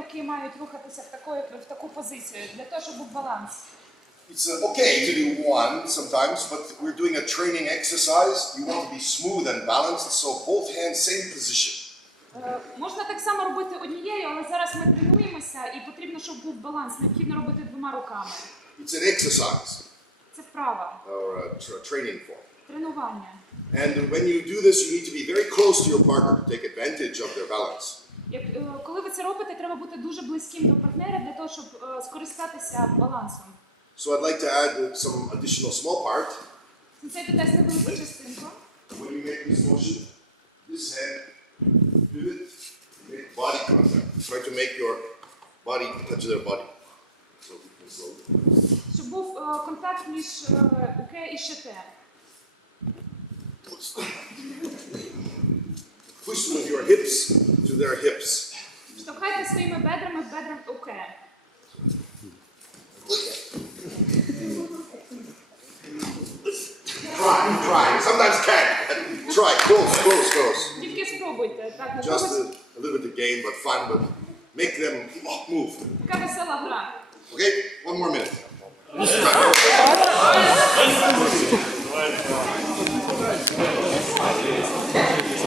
руки мають рухатися в таку, в таку позицію, для того, щоб був баланс. It's uh, okay to do one sometimes, but we're doing a training exercise. You want to be smooth and balanced, so both hands same position. Е, Можна так само робити однією, але зараз ми тренуємося і потрібно, щоб був баланс. Необхідно робити двома руками. It's an exercise Це вправа, or a tra- training form. тренування. And when you do this, you need to be very close to your partner to take advantage of their balance. Як, е, коли ви це робите, треба бути дуже близьким до партнера для того, щоб е, скористатися балансом. So I'd like to add uh, some additional small part. Це додасть невелику частинку. When you make this motion, this head, pivot, make body contact. Try to make your body touch their body. So we can slowly. Щоб був е, контакт між е, уке і шете. Push with your hips their hips. Штовхайте своїми бедрами в бедра уке. Try, try. Sometimes can't. Try. Close, close, close. Тільки спробуйте. Так, на Just когось a, a little bit of game, but fun, but make them move. така весела гра. Okay? One more minute.